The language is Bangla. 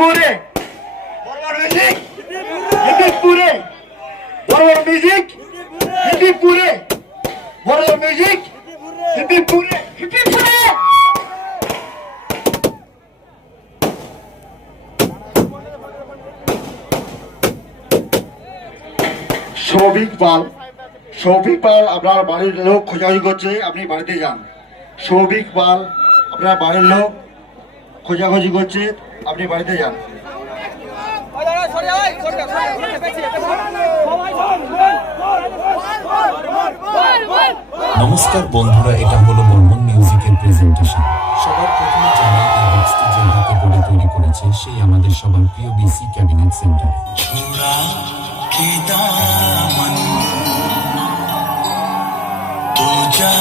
হিপিপুরে বড় মিউজিক হিপিপুরে বড় মিউজিক হিপিপুরে বড় মিউজিক হিপিপুরে হিপিপুরে সৌভিক পাল আপনার বাড়ির লোক খোঁজাখুঁজি করছে, আপনি বাড়িতে যান। সৌভিক পাল আপনার বাড়ির লোক খোঁজাখুঁজি করছে, আপনি বাড়িতে যান। নমস্কার বন্ধুরা, এটা হলো বর্মন মিউজিকের প্রেজেন্টেশন। সবার প্রথমে জানাই এই বক্সটি যে হাতে গড়ে তৈরি করেছে সেই আমাদের সবার প্রিয় বিসি ক্যাবিনেট সেন্টার। दामन तू जा